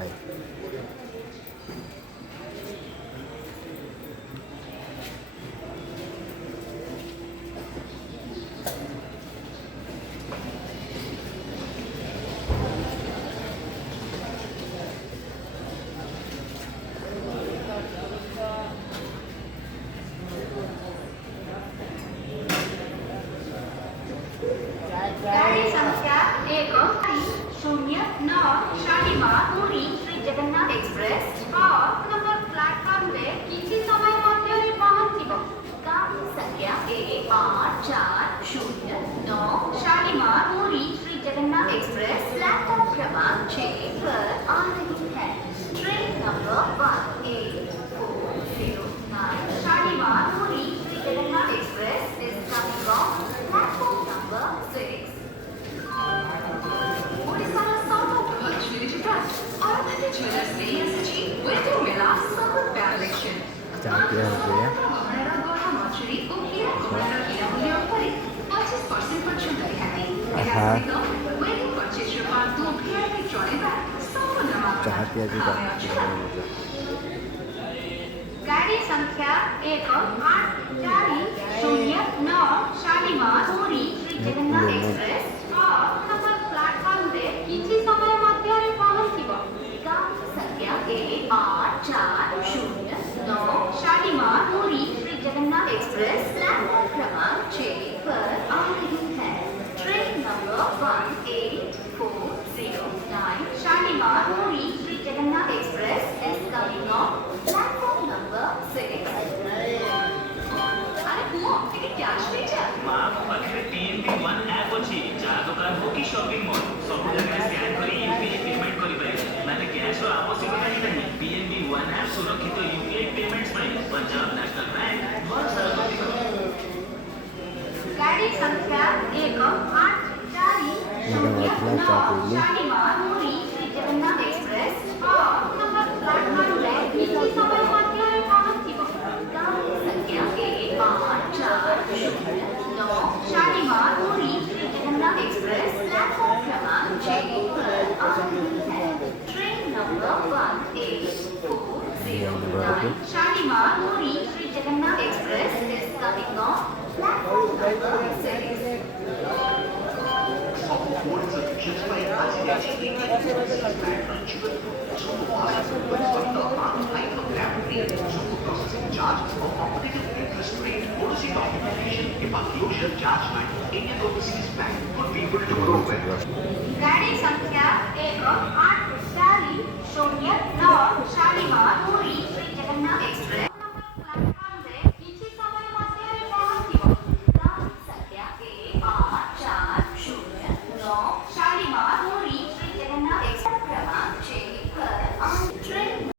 যায়। गाड़ी संख्या 109 Shalimar Puri Shri Jagannath express number platform रे किछि समय मध्यरे पहुंचिबो। गाड़ी संख्या 15009 शालीमार पुरी श्री जगन्नाथ एक्सप्रेस प्लेटफॉर्म क्रमांक 6 पर आ रही है। Train number 18409 Shalimar Puri Shri Jagannath express is coming on platform number 6. 오리사라 서머가 줄이다. 얼마나 줄였으니 연습이 왜도 밀라 서머 발렉션. Champions Day. 머추리 오키라 코마라 기라물리 오퍼리 25% পর্যন্ত রেহাই। আহা। ওয়েডিং পারচেজের পর 2 ভিআইপি চড়েবা সম্পূর্ণ চা পেঁয়াজি দাও। गाड़ी संख्या 18409 Shalimar Puri Shri Jagannath express number platform रे किछि समय मध्यरे पहुंचिबो। गाड़ी संख्या 18409 शालीमार पुरी श्री जगन्नाथ एक्सप्रेस प्लेटफॉर्म क्रमांक 6 पर आ रही है। Train number 18409 Shalimar Puri Shri Jagannath express is coming on platform number 6. अरे वो टिकट कैश पे जा मां पाखरे TNB1 ऐप अछि जा दुकान हो कि शॉपिंग मॉल सब जगह स्कैन करी यूपीआई पेमेंट करि पारे माने कैश रो आवश्यकता ही नहीं। TNB1 ऐप सुरक्षित यूपीआई पेमेंट्स ପାଇଁ पंजाब नेशनल बैंक भरोसा करती है। गाड़ी संख्या 18409 Shalimar Puri Shri Jagannath express number platform रे किछि समय मध्यरे पहुंचिबो। गाड़ी संख्या 18409 शालीमार पुरी श्री जगन्नाथ एक्सप्रेस प्लेटफॉर्म क्रमांक 6 पर आ रही है। Train number 18409 Shalimar Puri Shri Jagannath express is coming on platform number 6. गाड़ी संख्या 18409